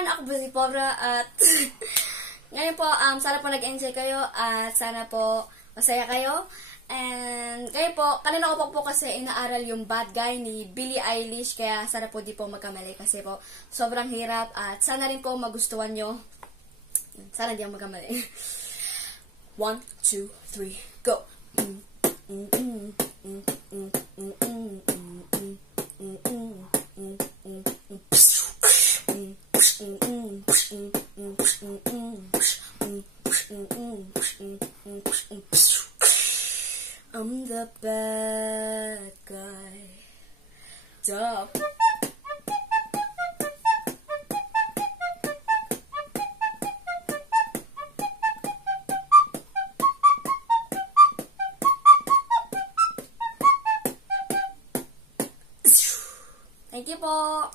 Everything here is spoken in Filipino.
everyone! Ako po si Pobra at ngayon po, sana po nag-enjoy kayo at sana po masaya kayo. And kayo po, kanina ko po kasi inaaral yung Bad Guy ni Billie Eilish, kaya sana po di po magkamali kasi po sobrang hirap at sana rin po magustuhan nyo. Sana di ako magkamali. 1, 2, 3, go! I'm the bad guy. Duh. Thank you po.